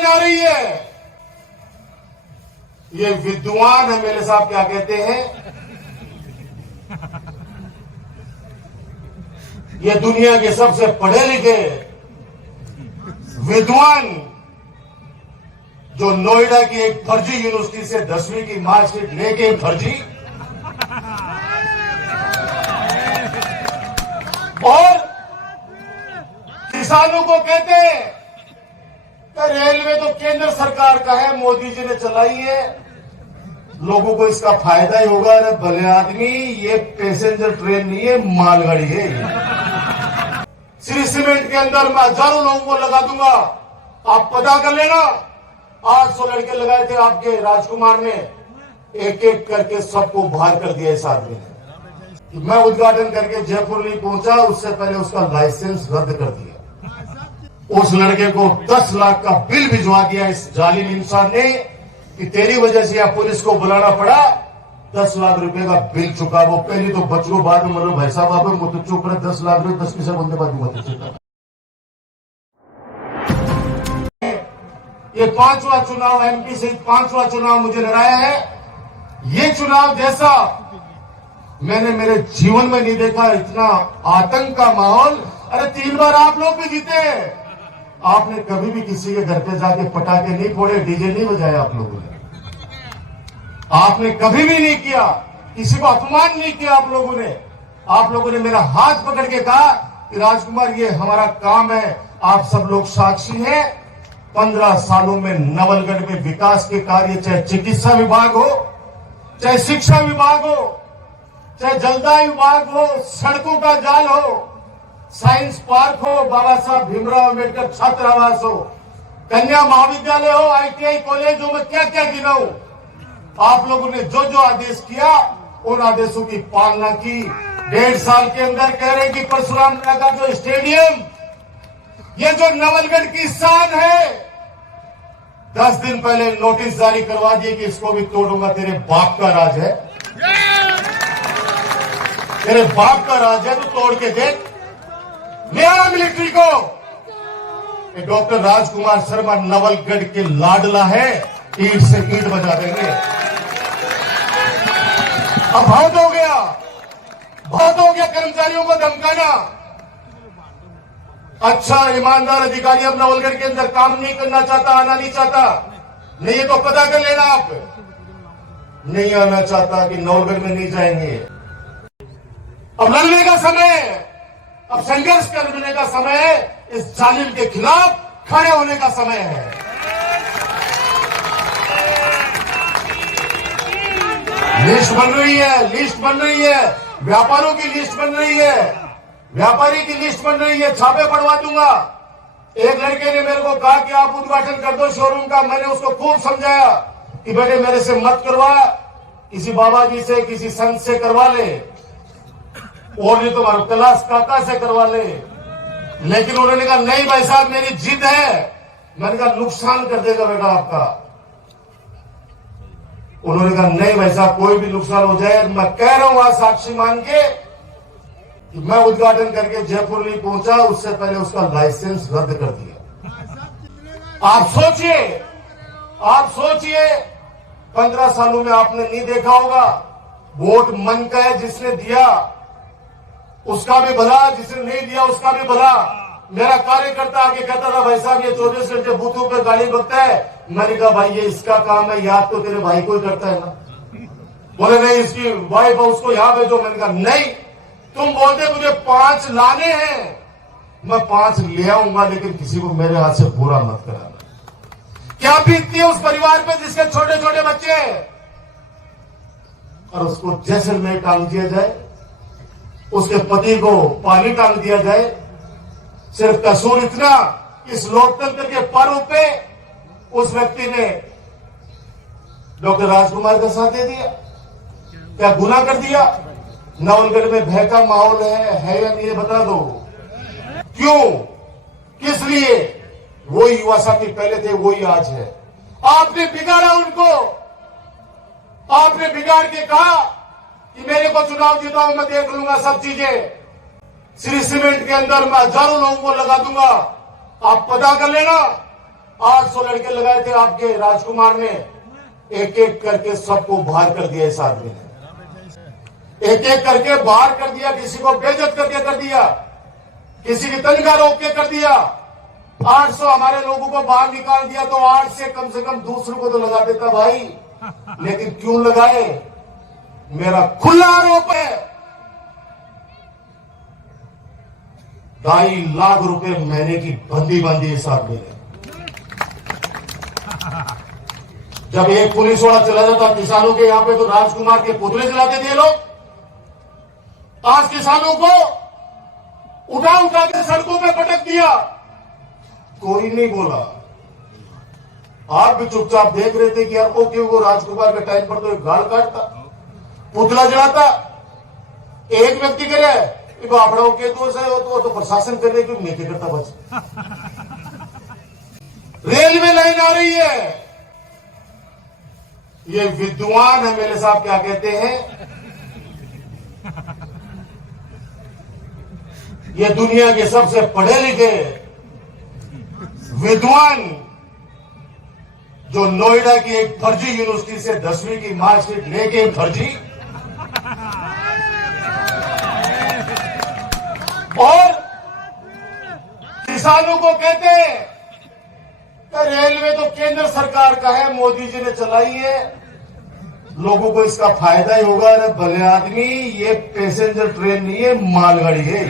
Train आ रही है। ये विद्वान एमएलए साहब क्या कहते हैं, ये दुनिया के सबसे पढ़े लिखे विद्वान जो नोएडा की एक फर्जी यूनिवर्सिटी से 10वीं की मार्कशीट लेके फर्जी और किसानों को कहते हैं कि रेलवे तो केंद्र सरकार का है, मोदी जी ने चलाई है, लोगों को इसका फायदा ही होगा। अरे भले आदमी, ये पैसेंजर ट्रेन नहीं है, मालगाड़ी है। श्री सीमेंट के अंदर मैं हजारों लोगों को लगा दूंगा, आप पता कर लेना। 800 लड़के लगाए थे आपके राजकुमार ने, एक एक करके सबको बाहर कर दिया इस आदमी ने। मैं उद्घाटन करके जयपुर नहीं पहुंचा, उससे पहले उसका लाइसेंस रद्द कर दिया। उस लड़के को 10 लाख का बिल भिजवा दिया इस जालिम इंसान ने कि तेरी वजह से यहां पुलिस को बुलाना पड़ा। 10 लाख रुपए का बिल चुका। वो पहली तो बच्चों बाद में मतलब भाई साहब आप मुझे चुप रहे, 10 लाख रुपए 10 पैसे बोलने बाद हुआ। ये 5वां चुनाव, एमपी से 5वां चुनाव मुझे लड़ाया है। ये चुनाव जैसा मैंने मेरे जीवन में नहीं देखा, इतना आतंक का माहौल। अरे 3 बार आप लोग भी जीते। आपने कभी भी किसी के घर पे जाके पटाखे नहीं फोड़े, डीजे नहीं बजाए आप लोगों ने। आपने कभी भी नहीं किया, किसी को अपमान नहीं किया आप लोगों ने। आप लोगों ने मेरा हाथ पकड़ के कहा कि राजकुमार ये हमारा काम है, आप सब लोग साक्षी हैं। 15 सालों में नवलगढ़ में विकास के कार्य, चाहे चिकित्सा विभाग हो, चाहे शिक्षा विभाग हो, चाहे जलदाय विभाग हो, सड़कों का जाल हो, साइंस पार्क हो, बाबा साहब भीमराव अम्बेडकर छात्रावास हो, कन्या महाविद्यालय हो, आईटीआई कॉलेज हो, मैं क्या क्या गिनाऊं। आप लोगों ने जो जो आदेश किया उन आदेशों की पालना की। 1.5 साल के अंदर कह रहे हैं कि परशुराम नगर जो स्टेडियम, ये जो नवलगढ़ की शान है, 10 दिन पहले नोटिस जारी करवा दिए कि इसको भी तोड़ूंगा। तेरे बाप का राज है, तेरे बाप का राज है, तो तोड़ के देख। ले आना मिलिट्री को। डॉक्टर राजकुमार शर्मा नवलगढ़ के लाडला है, ईंट से ईंट बजा देंगे। अब बहुत हो गया, बहुत हो गया कर्मचारियों को धमकाना। अच्छा ईमानदार अधिकारी अब नवलगढ़ के अंदर काम नहीं करना चाहता, आना नहीं चाहता, नहीं ये तो पता कर लेना। आप नहीं आना चाहता कि नवलगढ़ में नहीं जाएंगे। अब लड़ने का समय है, अब संघर्ष करने का समय है, इस जालिम के खिलाफ खड़े होने का समय है। लिस्ट बन रही है, लिस्ट बन रही है, व्यापारियों की लिस्ट बन रही है, व्यापारी की लिस्ट बन रही है, छापे पड़वा दूंगा। एक लड़के ने मेरे को कहा कि आप उद्घाटन कर दो शोरूम का। मैंने उसको खूब समझाया कि बेटे मेरे से मत करवा, किसी बाबा जी से, किसी संत से करवा ले, और नहीं तो कैलाश काका से करवा ले। लेकिन उन्होंने कहा नहीं भाई साहब मेरी जिद है। मैंने कहा नुकसान कर देगा बेटा आपका। उन्होंने कहा नहीं भाई साहब कोई भी नुकसान हो जाए, मैं कह रहा हूं आज साक्षी मान के कि मैं उद्घाटन करके जयपुर नहीं पहुंचा, उससे पहले उसका लाइसेंस रद्द कर दिया। आप सोचिए, आप सोचिए, 15 सालों में आपने नहीं देखा होगा। वोट मन का है, जिसने दिया उसका भी भला, जिसने नहीं दिया उसका भी भला। मेरा कार्यकर्ता आके कहता था भाई साहब ये 24 घंटे बूथों पे गाली बकता है। मैंने कहा भाई ये इसका काम है, याद तो तेरे भाई को ही करता है ना। बोले नहीं इसकी वाइफ है, उसको यहां भेजो। मैंने कहा नहीं, तुम बोलते मुझे 5 लाने हैं, मैं 5 ले आऊंगा, लेकिन किसी को मेरे हाथ से बुरा मत कराना। क्या बीतती है उस परिवार पे जिसके छोटे छोटे बच्चे हैं, और उसको जैसलमेर टांग दिया जाए, उसके पति को पानी टांग दिया जाए। सिर्फ कसूर इतना, इस लोकतंत्र के पर्व पे उस व्यक्ति ने डॉक्टर राजकुमार का साथ दे दिया। क्या गुनाह कर दिया? नवलगढ़ में भय का माहौल है या नहीं, ये बता दो। क्यों, किस लिए? वो युवा साथी पहले थे, वही आज है। आपने बिगाड़ा उनको, आपने बिगाड़ के कहा कि मेरे को चुनाव जीताओ, मैं देख लूंगा सब चीजें। श्री सीमेंट के अंदर मैं हजारों लोगों को लगा दूंगा, आप पता कर लेना। 800 लड़के लगाए थे आपके राजकुमार ने, एक एक करके सबको बाहर कर दिया इस आदमी ने, एक एक करके बाहर कर दिया, किसी को बेइज्जत करके कर दिया, किसी की तनख्वाह रोक के कर दिया। 800 हमारे लोगों को बाहर निकाल दिया तो 8 से कम दूसरों को तो लगा देता भाई, लेकिन क्यों लगाए? मेरा खुला आरोप है 2.5 लाख रुपए महीने की बंदी बांधी इस आदमी ने। जब एक पुलिस वाला चला जाता किसानों के यहां पे तो राजकुमार के पुतले जलाते थे लोग। आज किसानों को उठा उठा के सड़कों पे पटक दिया, कोई नहीं बोला। आप भी चुपचाप देख रहे थे कि यार वो क्यों, वो राजकुमार के टाइम पर तो एक गाल काटता, पुतला जलाता, एक व्यक्ति करे बापड़ों के दोष है, वो तो प्रशासन करने की नहीं करता बस। रेलवे लाइन आ रही है, ये विद्वान एमएलए साहब क्या कहते हैं, ये दुनिया के सबसे पढ़े लिखे विद्वान जो नोएडा की एक फर्जी यूनिवर्सिटी से 10वीं की मार्कशीट लेके फर्जी, और किसानों को कहते हैं कि रेलवे तो केंद्र सरकार का है, मोदी जी ने चलाई है, लोगों को इसका फायदा ही होगा। अरे भले आदमी, ये पैसेंजर ट्रेन नहीं है, मालगाड़ी है,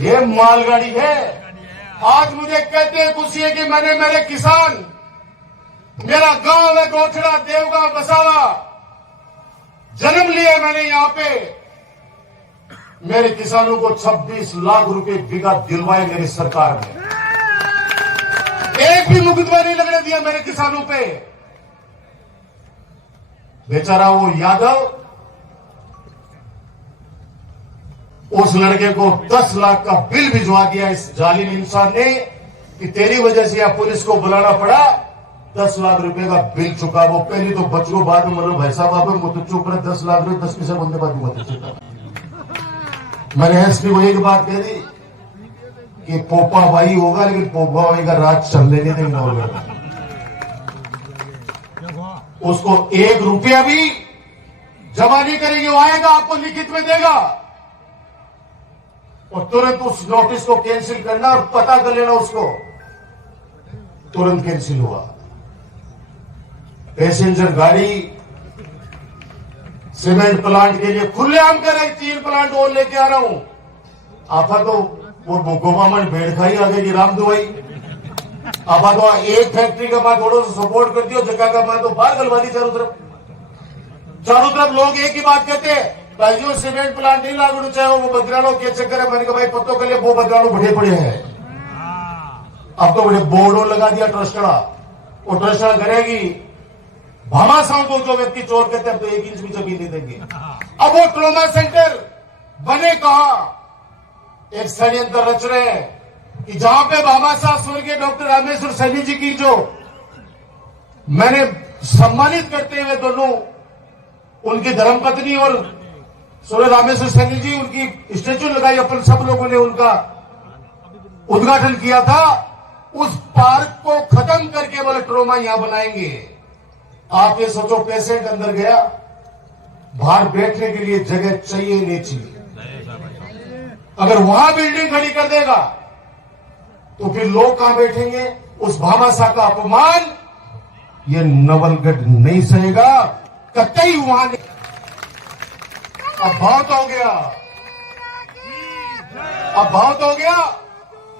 ये मालगाड़ी है। आज मुझे कहते हैं खुशी है कि मैंने मेरे किसान, मेरा गांव है गोठड़ा, देवगांव, बसावा, जन्म लिया मैंने यहां पे। मेरे किसानों को 26 लाख रुपए बीघा दिलवाए मेरी सरकार ने, एक भी मुकदमा नहीं लगने दिया मेरे किसानों पे। बेचारा वो यादव, उस लड़के को 10 लाख का बिल भिजवा दिया इस जालिम इंसान ने कि तेरी वजह से यहां पुलिस को बुलाना पड़ा, 10 लाख रुपए का बिल चुका। वो पहली तो बच्चों बाद में मतलब भाई साहब आप मुझे चुप रहे, 10 लाख रुपए 10 पैसे बोलने बाद हुआ। मैंने एसपी को एक बात कह दी कि पोपा भाई होगा, लेकिन पोपा भाई का राज चलने नहीं देंगे, उसको 1 रुपया भी जमा नहीं करेंगे। वो आएगा आपको लिखित में देगा और तुरंत उस नोटिस को कैंसिल करना और पता कर लेना उसको। तुरंत कैंसिल हुआ। पैसेंजर गाड़ी सीमेंट प्लांट के लिए खुलेआम कर रहे, 3 प्लांट और लेके आ रहा हूं। आपा तो वो गोमामन भेड़ खाई आ गई राम दुआई। आपा तो एक फैक्ट्री का बात थोड़ा सा सपोर्ट कर दियो, जगह का बात तो बाहर गलवा दी चारों तरफ लोग एक ही बात कहते हैं, भाई जो सीमेंट प्लांट नहीं लागू चाहे वो बदराणों के चक्कर है। मैंने कहा भाई पत्तों के लिए वो बदराणों बढ़े पड़े हैं, अब तो बड़े बोर्डों लगा दिया ट्रस्टड़ा, वो ट्रस्टड़ा करेगी भामाशाह को जो व्यक्ति चोर कहते हैं तो 1 इंच भी जमीन नहीं देंगे। अब वो ट्रोमा सेंटर बने कहा, एक षड्यंत्र रच रहे हैं कि जहां पे भामाशाह स्वर्गीय डॉक्टर रामेश्वर सैनी जी की जो मैंने सम्मानित करते हुए दोनों उनकी धर्मपत्नी और स्वर्गीय रामेश्वर सैनी जी उनकी स्टेच्यू लगाई, अपन सब लोगों ने उनका उद्घाटन किया था। उस पार्क को खत्म करके बोले ट्रोमा यहां बनाएंगे। आप ये सोचो, पेशेंट अंदर गया, बाहर बैठने के लिए जगह चाहिए नहीं चाहिए, अगर वहां बिल्डिंग खड़ी कर देगा तो फिर लोग कहां बैठेंगे? उस भामाशाह का अपमान ये नवलगढ़ नहीं सहेगा कतई। वहां अब बहुत हो गया, अब बहुत हो गया,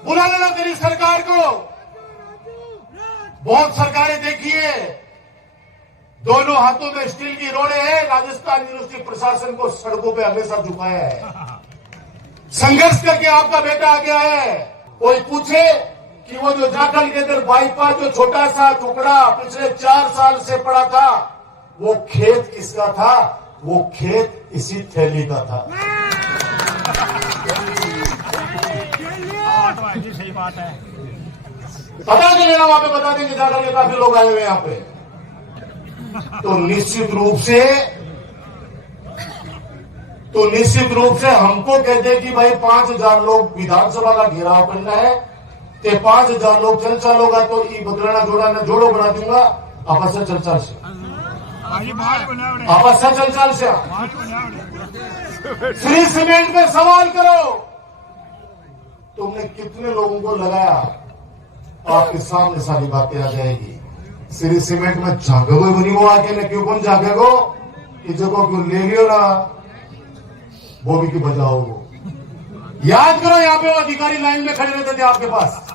बुला लेना तेरी सरकार को। बहुत सरकारें देखी है, दोनों हाथों में स्टील की रोड़े हैं। राजस्थान यूनिवर्सिटी प्रशासन को सड़कों पे हमेशा झुकाया है, संघर्ष करके आपका बेटा आ गया है। कोई पूछे कि वो जो जाखल के अंदर बाईपास जो छोटा सा टुकड़ा पिछले 4 साल से पड़ा था, वो खेत किसका था? वो खेत इसी थैली का था। सही बात है, पता नहीं लेना, वहां पे बता देंगे जाखल के काफी लोग आए हुए यहां पे। तो निश्चित रूप से हमको कहते हैं कि भाई 5000 लोग विधानसभा का घेराव करना है, ते 5,000 लोग चल चालोगा तो ई बकराना जोड़ा जोड़ो बना दूंगा आपस चल चाल से आपस चल चाल से श्री सीमेंट में सवाल करो तुमने कितने लोगों को लगाया आपके सामने सारी बातें आ जाएगी। श्री सीमेंट में झागो बनी वो आके न क्यों कौन झागेगो कि जो क्यों ले लियो ना वो भी क्यों बजाओ वो याद करो यहाँ पे वो अधिकारी लाइन में खड़े रहते थे आपके पास